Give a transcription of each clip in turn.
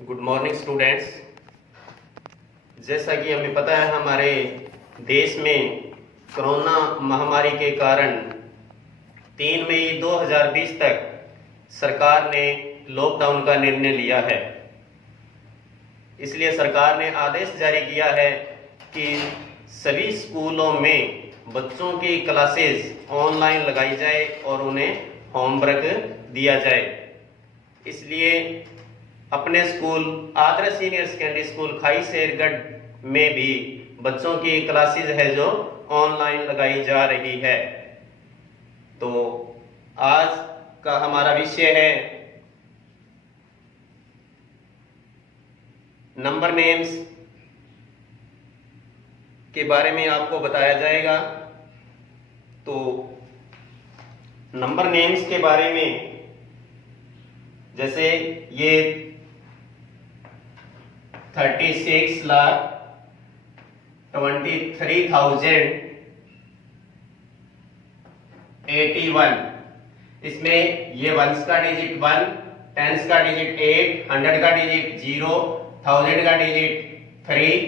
Good morning students. जैसा कि हमें पता है हमारे देश में कोरोना महामारी के कारण 3 मई 2020 तक सरकार ने लॉकडाउन का निर्णय लिया है। इसलिए सरकार ने आदेश जारी किया है कि सभी स्कूलों में बच्चों की क्लासेस ऑनलाइन लगाई जाए और उन्हें होमवर्क दिया जाए। इसलिए अपने स्कूल आदर्श सीनियर सेकेंडरी स्कूल खाई शेरगढ़ में भी बच्चों की क्लासेस है जो ऑनलाइन लगाई जा रही है। तो आज का हमारा विषय है नंबर नेम्स के बारे में आपको बताया जाएगा। तो नंबर नेम्स के बारे में जैसे ये 36,23,081, इसमें ये वंस का डिजिट 1, टेंस का डिजिट 8, 100 का डिजिट 0, 1000 का डिजिट 3,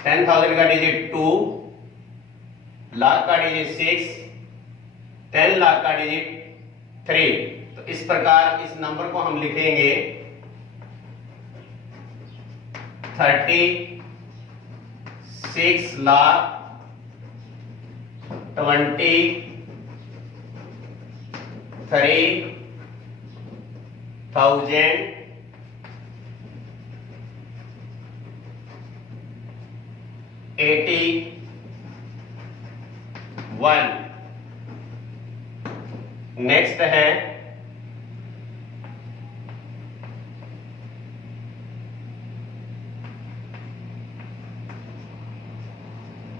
10,000 का डिजिट 2, लाख का डिजिट 6, 10 लाख का डिजिट 3। तो इस प्रकार इस नंबर को हम लिखेंगे 36,23,081। नेक्स्ट है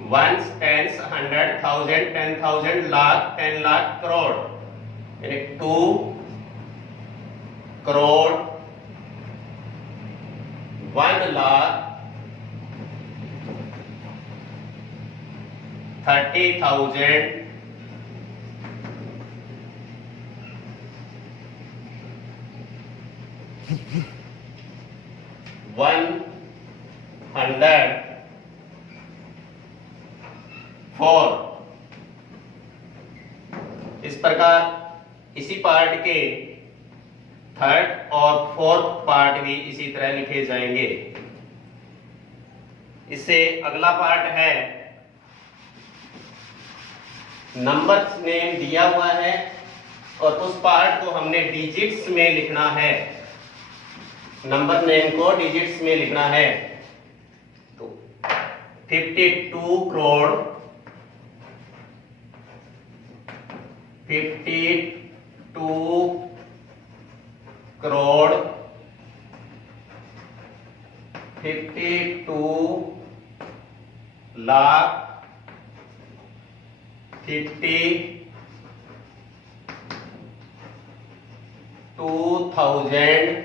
वंस, टेंस, 100, 1000, 10,000, लाख, 10 लाख, करोड़, यानी 2 करोड़, 1 लाख, 30,000, 104। इस प्रकार इसी पार्ट के थर्ड और फोर्थ पार्ट भी इसी तरह लिखे जाएंगे। इससे अगला पार्ट है नंबर नेम दिया हुआ है और उस पार्ट को हमने डिजिट्स में लिखना है। नंबर नेम को डिजिट्स में लिखना है। तो 52 करोड़ 52 करोड़ 52 लाख 52,000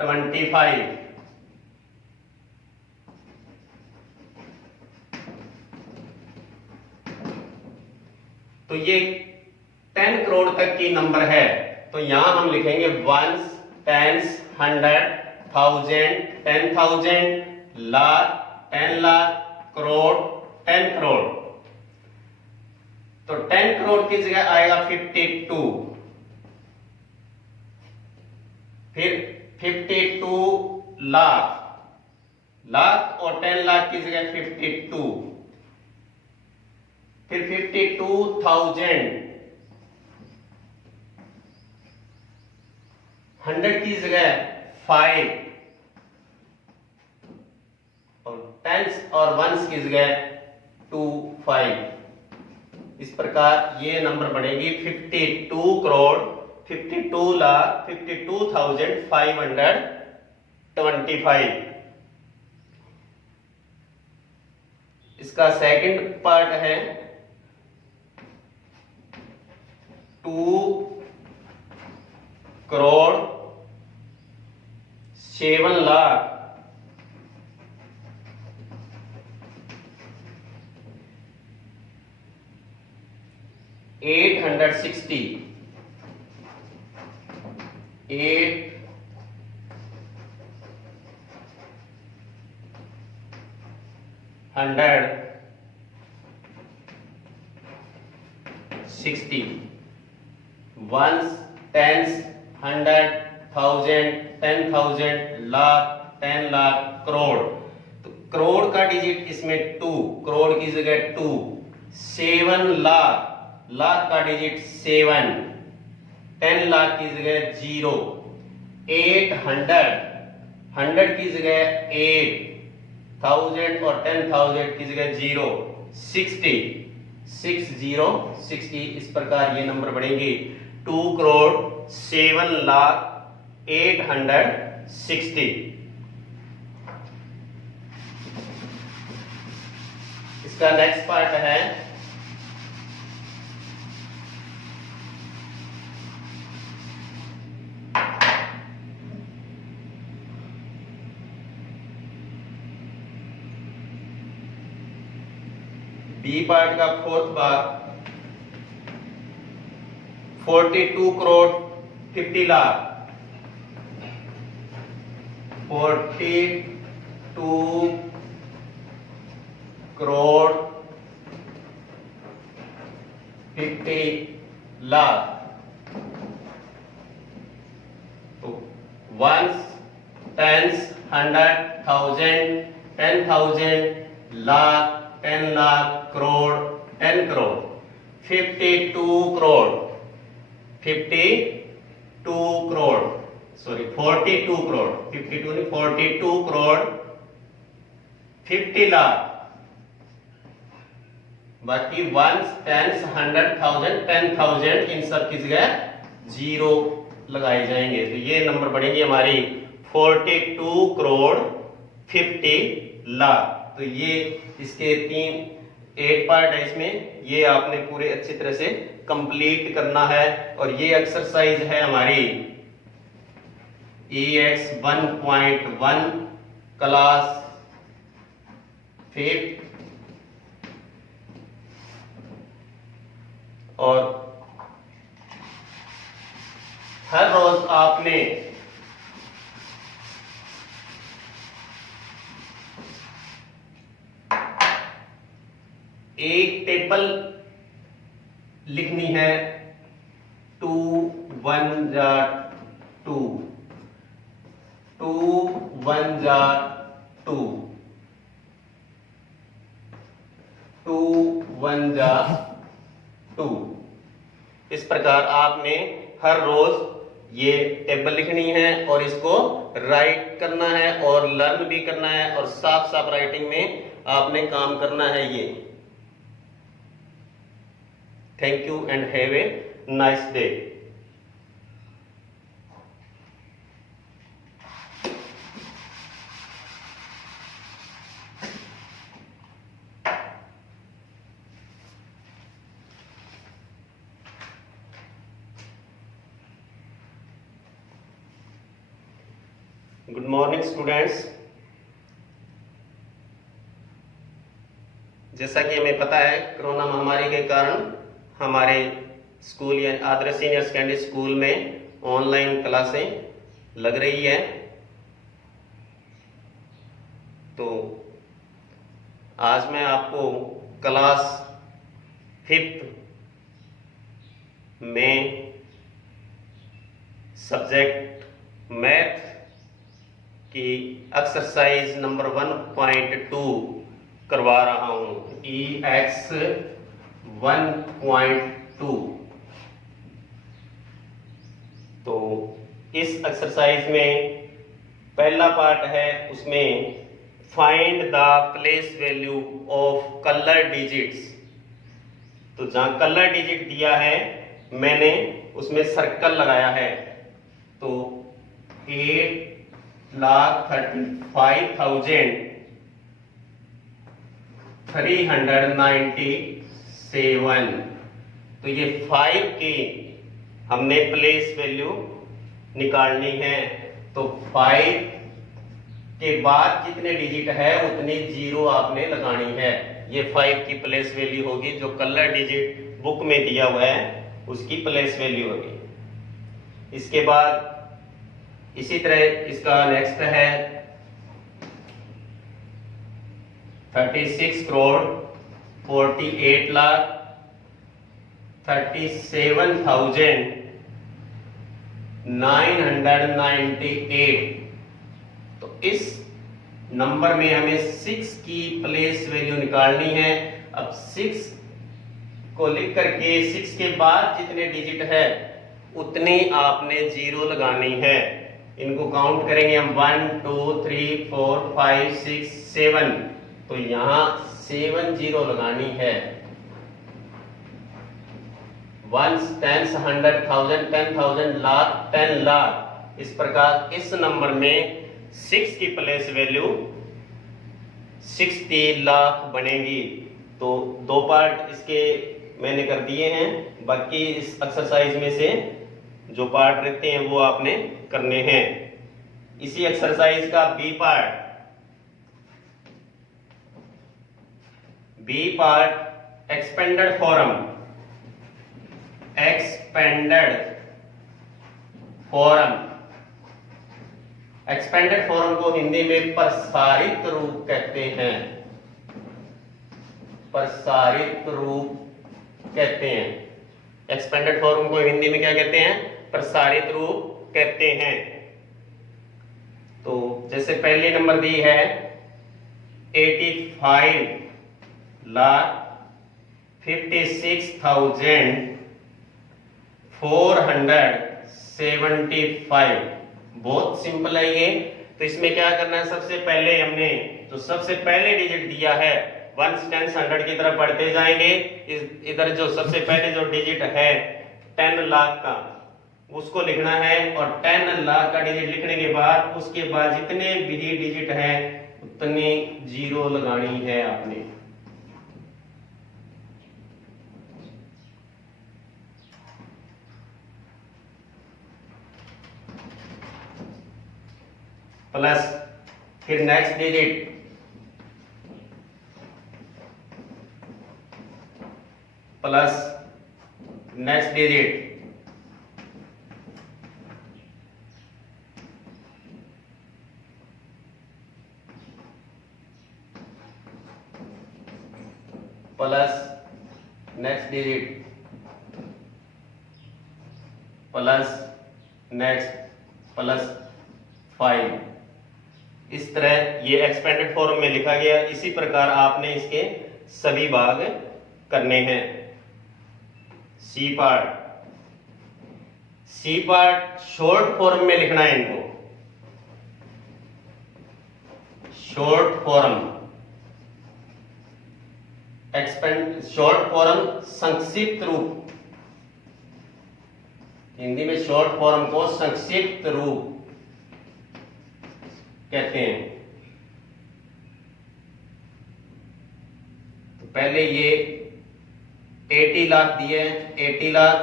525। तो ये 10 करोड़ तक की नंबर है। तो यहां हम लिखेंगे वंस, टेंस, 100, 1000, 10,000, लाख, 10 लाख, करोड़, 10 करोड़। तो 10 करोड़ की जगह आएगा 52, फिर 52 लाख, लाख और 10 लाख की जगह 52, फिर 52,000, 100 की जगह 5 और टेंस और वंस की जगह 2, 5। इस प्रकार ये नंबर बनेगी 52 करोड़ 52 लाख 52,525। इसका सेकंड पार्ट है 2 crore 7 lakh 860 ones, tens, hundred, thousand, 10,000, lakh, 10 lakh, crore. तो करोड़ का डिजिट इसमें 2, करोड़ की जगह 2, 7 लाख, लाख का डिजिट 7, 10 लाख की जगह 0, 800, 100 की जगह 8, 1000 और 10,000 की जगह 0, 60, 60, इस प्रकार ये नंबर बढ़ेंगे। 2 करोड़ 7 लाख 860। इसका नेक्स्ट पार्ट है बी पार्ट का फोर्थ भाग 42 करोड़ 50 लाख 42 करोड़ 50 लाख। तो ones, tens, 100, 1000, 10,000, lakh, 10 lakh, crore, 10 crore, 52 crore, 52 crore, sorry 42 crore, 52 नहीं 42 करोड़ 50 लाख। बाकी वंस, टेंस, 100, 1000, 10,000 इन सब की जगह 0 लगाए जाएंगे। तो ये नंबर बढ़ेंगे हमारी 42 करोड़ 50 लाख। तो ये इसके 8 पार्ट है इसमें, ये आपने पूरे अच्छी तरह से कंप्लीट करना है। और ये एक्सरसाइज है हमारी EX 1.1 क्लास 5th। और हर रोज आपने एक टेबल लिखनी है। 2 1 जा 2, 2 1 जा 2, 2 1 जा 2। इस प्रकार आपने हर रोज ये टेबल लिखनी है और इसको राइट करना है और लर्न भी करना है और साफ साफ राइटिंग में आपने काम करना है ये। Thank you and have a nice day. Good morning students. जैसा कि हमें पता है कोरोना महामारी के कारण हमारे स्कूल या आदर्श सीनियर सेकेंडरी स्कूल में ऑनलाइन क्लासें लग रही है। तो आज मैं आपको क्लास 5th में सब्जेक्ट मैथ की एक्सरसाइज नंबर 1.2 करवा रहा हूं। EX 1.2। तो इस एक्सरसाइज में पहला पार्ट है, उसमें find the place value of colour digits. तो जहां कलर डिजिट दिया है मैंने उसमें सर्कल लगाया है। तो 8,35,397। तो ये 5 की हमने प्लेस वैल्यू निकालनी है तो 5 के बाद जितने डिजिट है उतनी 0 आपने लगानी है। ये 5 की प्लेस वैल्यू होगी, जो कलर डिजिट बुक में दिया हुआ है उसकी प्लेस वैल्यू होगी। इसके बाद इसी तरह इसका नेक्स्ट है 36 करोड़ 48 लाख 37,998। तो इस नंबर में हमें 6 की प्लेस वैल्यू निकालनी है। अब 6 को लिख करके 6 के बाद जितने डिजिट है उतनी आपने 0 लगानी है। इनको काउंट करेंगे हम 1 2 3 4 5 6 7, तो यहां 7 0 लगानी है। 1 10 100 1000 10,000 लाख 10 लाख, इस प्रकार इस नंबर में 6 की प्लेस वैल्यू 60 लाख बनेगी। तो 2 पार्ट इसके मैंने कर दिए हैं, बाकी इस एक्सरसाइज में से जो पार्ट रहते हैं वो आपने करने हैं। इसी एक्सरसाइज का B part expanded form expanded form को हिंदी में प्रसारित रूप कहते हैं। प्रसारित रूप कहते हैं। एक्सपेंडेड फॉर्म को हिंदी में क्या कहते हैं? प्रसारित रूप कहते हैं। तो जैसे पहली नंबर दी है 85,56,475। बहुत सिंपल है ये। तो इसमें क्या करना है, सबसे पहले हमने जो सबसे पहले डिजिट दिया है 1 10 100 की तरफ बढ़ते जाएंगे। इधर जो सबसे पहले जो डिजिट है 10 लाख का उसको लिखना है, और 10 लाख का डिजिट लिखने के बाद उसके बाद जितने भी डिजिट है उतनी 0 लगानी है आपने। प्लस फिर next digit plus next digit plus next digit plus next plus 5। इस तरह ये एक्सपेंडेड फॉर्म में लिखा गया। इसी प्रकार आपने इसके सभी भाग करने हैं। सी पार्ट शॉर्ट फॉर्म में लिखना है इनको। शॉर्ट फॉर्म शॉर्ट फॉर्म संक्षिप्त रूप, हिंदी में शॉर्ट फॉर्म को संक्षिप्त रूप कहते हैं। तो पहले ये 80 लाख दिए हैं, 80 lakh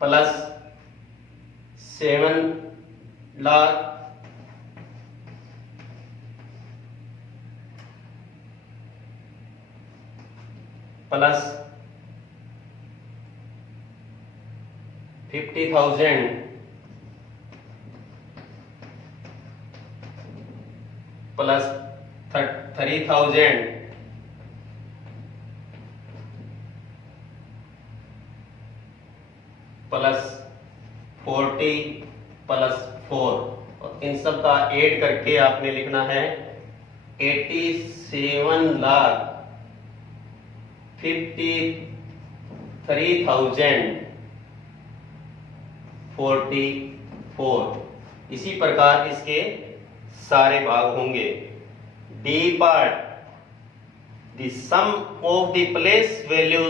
plus 7 lakh plus 50,000 plus 3,000 plus 40 plus 4, और इन सब का ऐड करके आपने लिखना है 87,53,044। इसी प्रकार इसके सारे भाग होंगे। D part the sum of the place value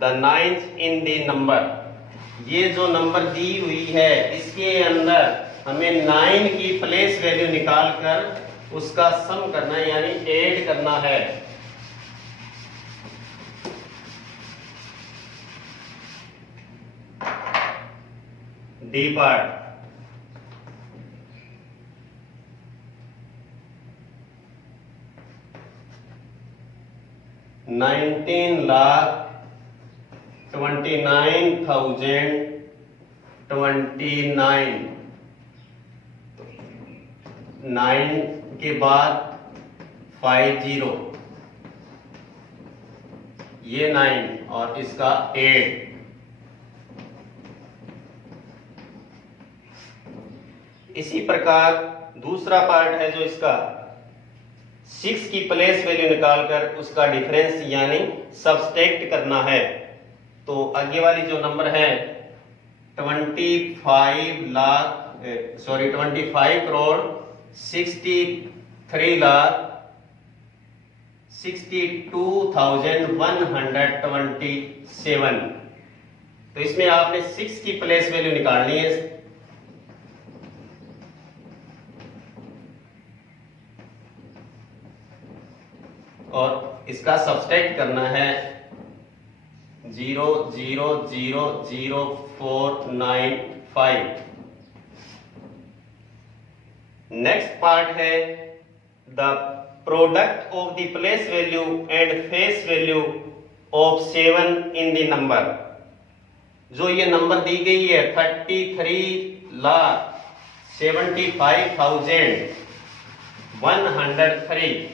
the ninth in the number. ये जो नंबर दी हुई है इसके अंदर हमें 9 की प्लेस वैल्यू निकालकर उसका सम करना है, यानी ऐड करना है। डी पार्ट 19,29,029 9 के बाद 50 ये 9 और इसका 8। इसी प्रकार दूसरा पार्ट है जो इसका 6 की प्लेस वैल्यू निकालकर उसका डिफरेंस यानी सब्सट्रैक्ट करना है। तो आगे वाली जो नंबर है 25 करोड़ 63,62,127। तो इसमें आपने 6 की प्लेस वैल्यू निकालनी है और इसका सब्सट्रैक्ट करना है 0,0,0,0,495। नेक्स्ट पार्ट है the product of the place value and face value of 7 in the number. जो ये नंबर दी गई है 33,75,103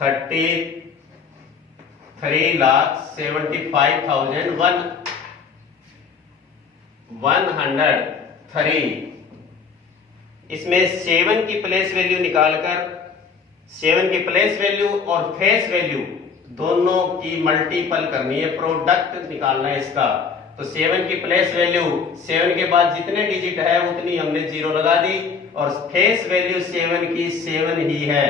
33,75,103। इसमें 7 की प्लेस वैल्यू निकालकर 7 की प्लेस वैल्यू और फेस वैल्यू दोनों की मल्टीपल करनी है, प्रोडक्ट निकालना है इसका। तो 7 की प्लेस वैल्यू 7 के बाद जितने डिजिट है उतनी हमने 0 लगा दी और फेस वैल्यू 7 की 7 ही है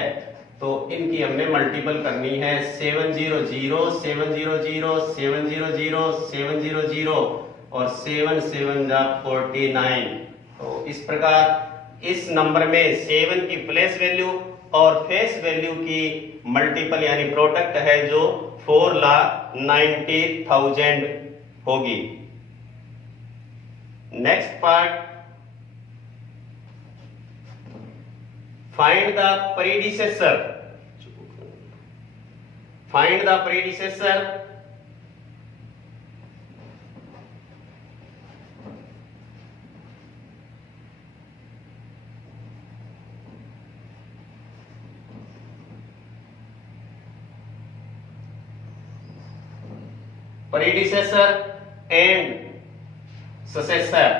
तो इनकी हमने मल्टीपल करनी है 700 700 700 700 और 7 7 जा 49। तो इस प्रकार इस नंबर में 7 की प्लेस वैल्यू और फेस वैल्यू की मल्टीपल यानी प्रोडक्ट है जो 4,90,000 होगी। Next part find the predecessor. Find the predecessor predecessor and successor।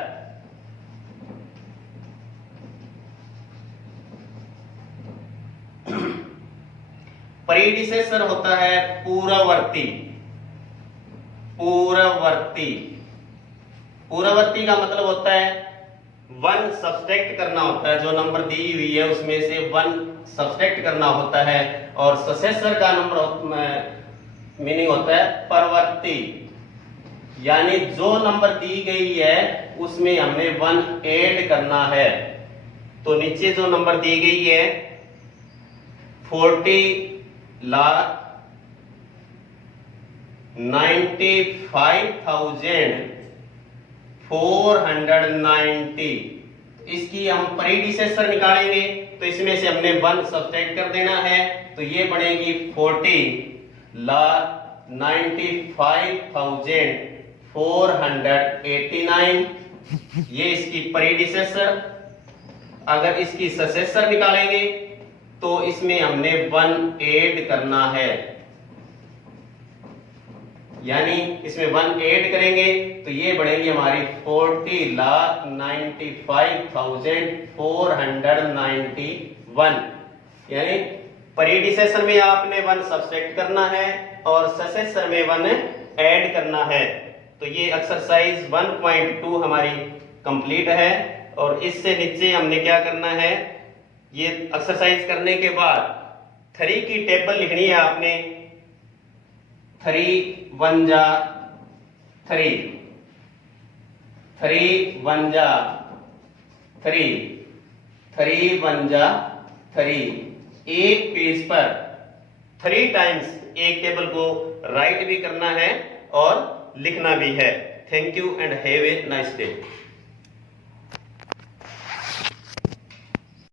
predecessor होता है पूर्ववर्ती। पूर्ववर्ती पूर्ववर्ती का मतलब होता है 1 सब्सट्रैक्ट करना होता है, जो नंबर दी हुई है उसमें से 1 सब्सट्रैक्ट करना होता है। और सक्सेसर का नंबर मीनिंग होता है परवर्ती, यानी जो नंबर दी गई है उसमें हमने 1 ऐड करना है। तो नीचे जो नंबर दी गई है 40,95,490। इसकी हम प्रीडिसेसर निकालेंगे तो इसमें से हमने 1 सब्ट्रैक्ट कर देना है तो ये बनेगी 40,95,489। ये इसकी प्रीडिसेसर। अगर इसकी सक्सेसर निकालेंगे तो इसमें हमने 1 ऐड करना है, यानी इसमें 1 ऐड करेंगे तो ये बढ़ेगी हमारी 40,95,491। यानी प्रीडिसेसर में आपने 1 सब्ट्रैक्ट करना है और सक्सेसर में 1 ऐड करना है। तो ये एक्सरसाइज 1.2 हमारी कंप्लीट है। और इससे नीचे हमने क्या करना है, ये एक्सरसाइज करने के बाद 3 की टेबल लिखनी है आपने। 3 1 जा 3, 3 1 जा 3, 3 1 जा 3। एक पेज पर 3 टाइम्स एक टेबल को राइट भी करना है और लिखना भी है। Thank you and have a nice day.